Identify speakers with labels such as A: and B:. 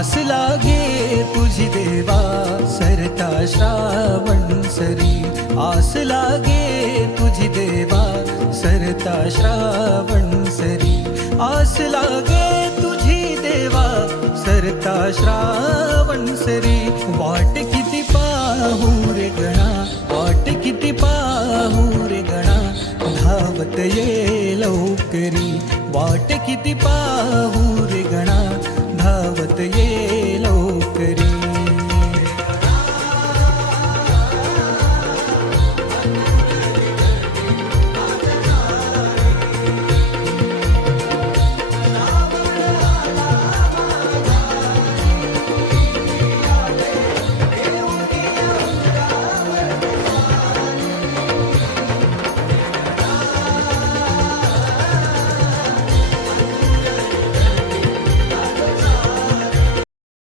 A: आस लागे तुझी देवा सरता श्रावण सरी आस लागे तुझी देवा सरता श्रावण सरी आस लागे तुझी देवा सरता श्रावण सरी वाट किती पाहू रे गणा वाट धावत ये लवकरी वाट किती पाहू रे गणा